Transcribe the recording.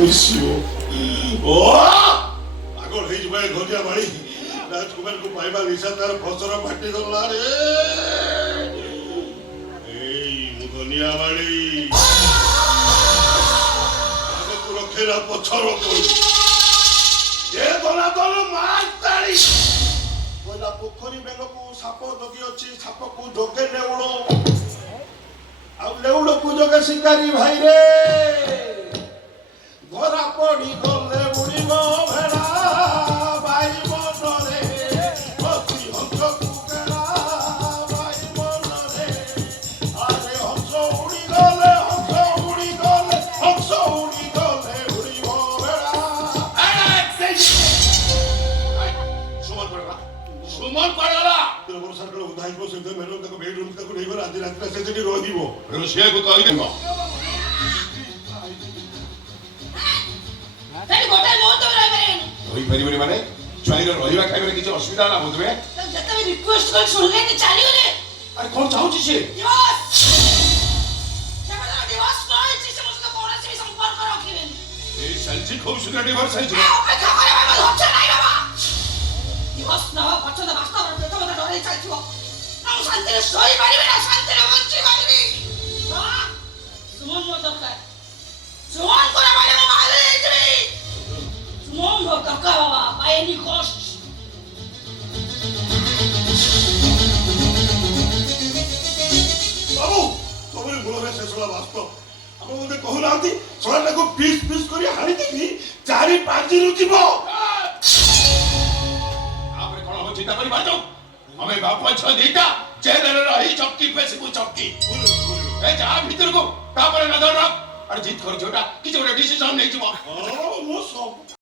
ମିଶିବ ଓ ପାଗଳ ହେଇଯିବ ଏ ଘରିଆ ବାଳି ରାଜକୁମାରକୁ ପାଇବା ନିଶା ତାର ଫସର ଫାଟିଗଲା ରେ ଏଇ ମୁଁ ଧନିଆ ବାଳି ଆଗକୁ ରଖେନା ପଛ ରଖୁ ଏ ଦଲାଦଲ ମାର ତାଳି କହିଲା ପୋଖରୀ ବେଲକୁ ସାପ ଜଗି ଅଛି ସାପକୁ ଜଗେ ନେଉଳ ଆଉ ନେଉଳକୁ ଜଗେ ଶିକାରୀ ଭାଇରେ ଧରା ପଡ଼ି ଗଲେ ବୁଡ଼ିବ ଭେଡ଼ା ବାଇ ମନରେ ଅତି ହଂସକୁ କେଳା ବାଇ ମନରେ ଆରେ ହଂସ ଉଡ଼ିଗଲେ ଉଡ଼ିବ ଭେଡ଼ା সুমন পড়গলা বর্ষার কালে উদা হইব সে মেরো তাকে বেডরুম তাকে নেইবার আজ রাতে সে সেটি রহিব রুশিয়াକୁ କହିଦେବ তাই গোটাই মোর তো রইবেন ରହିପାରିବନି ମାନେ ଛୁଆର ରହିବା ଖାଇବାରେ କିଛି ଅସୁବିଧା ହେଲା ବୋଧେ ଯେତେବେଳେ ରିକ୍ୱେଷ୍ଟ କରି ଶୁଣିଲେ ନି ଚାଲିଗଲେ ଆରେ କଣ ଚାହୁଁଛି ସେ ଦିବସ ସେମାନଙ୍କ ଦିବସ ରହିଛି ସେ ମୋ ସହିତ କୌଣସି ବି ସମ୍ପର୍କ ରଖିବେନି এই সাইজি খুব শীঘ্র ডিভোর্স হয়েছিল অপେକ୍ଷା କରିବା ପାଇଁ ଧୈର୍ଯ୍ୟ ନାହିଁ ବାବା ଦିବସ ନହ ପଛରେ ବାସ୍ତବ ପ୍ରଥମ ଡରେଇ ଚାଲିଥିବ ମୁଁ ଶାନ୍ତିରେ ଶୋଇପାରିବି ନା ଶାନ୍ତିରେ ବଞ୍ଚି ପାରିବି ସୁମନ ମୋ ଦରକାର ସୁମନ করে বাইরে ମୁଁ ବାହାରେ ଯାଇଥିବି ସୁମନ ମୋ ଦରକାର ବାବା by any cost বাবু তোমার মূলরে শেষ হলা বাস্তব আপনি মধ্যে কহুনাহান্তি সলাটাকে পিস পিস করে হানি দেবি চারি পাঁচদিন ଯିବ আপনি কোন হবে চিন্তা করি বাজো আমি বাপ ছ দিটা জেলের রহি চক্কি পেছিবু চক্কি এ যা ভিতরକୁ তাପରେ নজর রাখ আর জিত কর जोटा কিছু একটা ডিসিশন নেই যাব